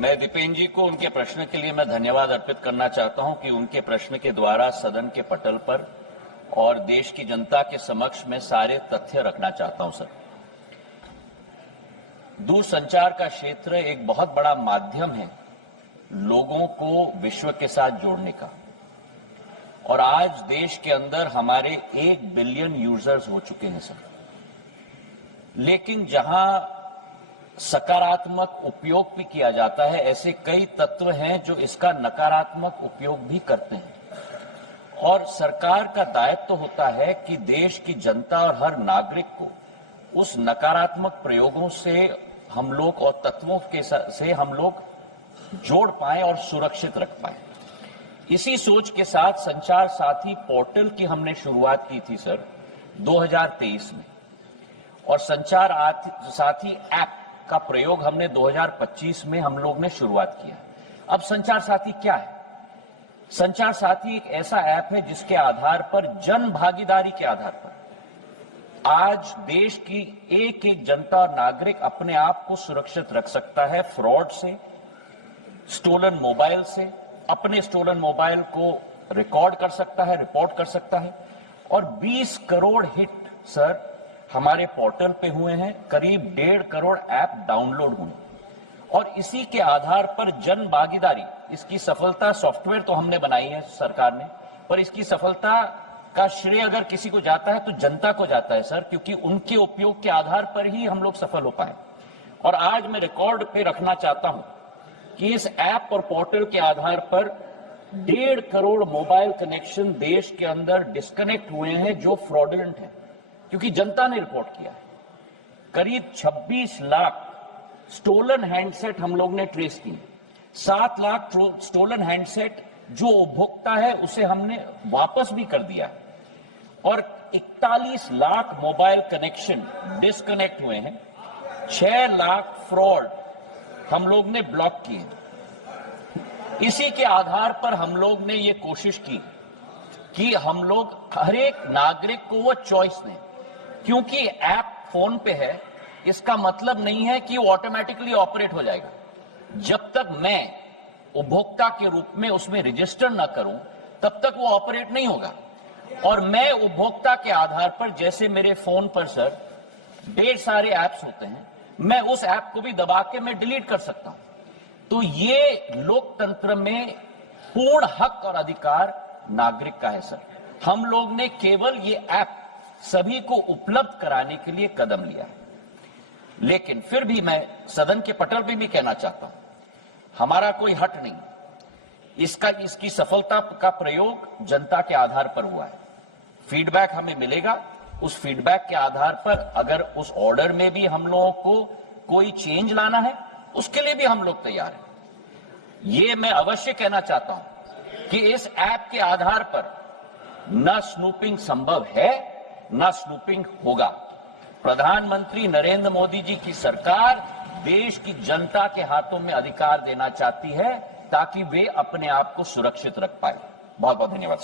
मैं दीपेन जी को उनके प्रश्न के लिए मैं धन्यवाद अर्पित करना चाहता हूं कि उनके प्रश्न के द्वारा सदन के पटल पर और देश की जनता के समक्ष मैं सारे तथ्य रखना चाहता हूं। सर, दूरसंचार का क्षेत्र एक बहुत बड़ा माध्यम है लोगों को विश्व के साथ जोड़ने का, और आज देश के अंदर हमारे 1 बिलियन यूजर्स हो चुके हैं सर। लेकिन जहां सकारात्मक उपयोग भी किया जाता है, ऐसे कई तत्व हैं जो इसका नकारात्मक उपयोग भी करते हैं, और सरकार का दायित्व तो होता है कि देश की जनता और हर नागरिक को उस नकारात्मक प्रयोगों से हम लोग और तत्वों के से हम लोग जोड़ पाएं और सुरक्षित रख पाएं। इसी सोच के साथ संचार साथी पोर्टल की हमने शुरुआत की थी सर 2023 में, और संचार साथी ऐप का प्रयोग हमने 2025 में हम लोग ने शुरुआत किया। अब संचार साथी क्या है? संचार साथी एक ऐसा ऐप है जिसके आधार पर जन भागीदारी के आधार पर आज देश की एक एक जनता और नागरिक अपने आप को सुरक्षित रख सकता है फ्रॉड से, स्टोलन मोबाइल से, अपने स्टोलन मोबाइल को रिकॉर्ड कर सकता है, रिपोर्ट कर सकता है। और 20 करोड़ हिट सर हमारे पोर्टल पे हुए हैं, करीब 1.5 करोड़ ऐप डाउनलोड हुए, और इसी के आधार पर जन भागीदारी, इसकी सफलता सॉफ्टवेयर तो हमने बनाई है सरकार ने, पर इसकी सफलता का श्रेय अगर किसी को जाता है तो जनता को जाता है सर, क्योंकि उनके उपयोग के आधार पर ही हम लोग सफल हो पाए। और आज मैं रिकॉर्ड पे रखना चाहता हूं कि इस ऐप और पोर्टल के आधार पर 1.5 करोड़ मोबाइल कनेक्शन देश के अंदर डिस्कनेक्ट हुए हैं जो फ्रॉडुलेंट हैं, क्योंकि जनता ने रिपोर्ट किया है। करीब 26 लाख स्टोलन हैंडसेट हम लोग ने ट्रेस किए, 7 लाख स्टोलन हैंडसेट जो उपभोक्ता है उसे हमने वापस भी कर दिया है, और 41 लाख मोबाइल कनेक्शन डिस्कनेक्ट हुए हैं, 6 लाख फ्रॉड हम लोग ने ब्लॉक किए। इसी के आधार पर हम लोग ने ये कोशिश की कि हम लोग हर एक नागरिक को वो चॉइस दें, क्योंकि ऐप फोन पे है इसका मतलब नहीं है कि वो ऑटोमेटिकली ऑपरेट हो जाएगा। जब तक मैं उपभोक्ता के रूप में उसमें रजिस्टर ना करूं तब तक वो ऑपरेट नहीं होगा। और मैं उपभोक्ता के आधार पर, जैसे मेरे फोन पर सर ढेर सारे ऐप्स होते हैं, मैं उस ऐप को भी दबा के मैं डिलीट कर सकता हूं। तो ये लोकतंत्र में पूर्ण हक और अधिकार नागरिक का है सर। हम लोग ने केवल ये ऐप सभी को उपलब्ध कराने के लिए कदम लिया है। लेकिन फिर भी मैं सदन के पटल पे भी कहना चाहता हूं, हमारा कोई हट नहीं, इसकी सफलता का प्रयोग जनता के आधार पर हुआ है। फीडबैक हमें मिलेगा, उस फीडबैक के आधार पर अगर उस ऑर्डर में भी हम लोगों को कोई चेंज लाना है उसके लिए भी हम लोग तैयार हैं। ये मैं अवश्य कहना चाहता हूं कि इस ऐप के आधार पर न स्नूपिंग संभव है न स्नूपिंग होगा। प्रधानमंत्री नरेंद्र मोदी जी की सरकार देश की जनता के हाथों में अधिकार देना चाहती है ताकि वे अपने आप को सुरक्षित रख पाए। बहुत बहुत धन्यवाद।